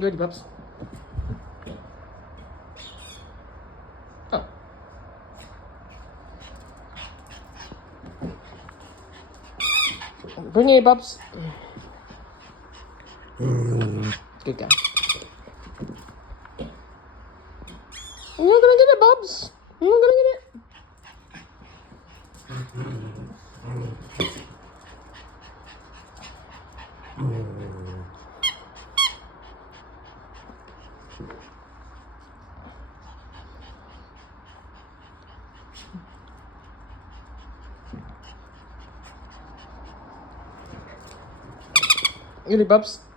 Good, Bubs. Oh. Bring it, Bubs. Good guy. You're not gonna get it, Bubs. You're not gonna get it. Get it, Bubs.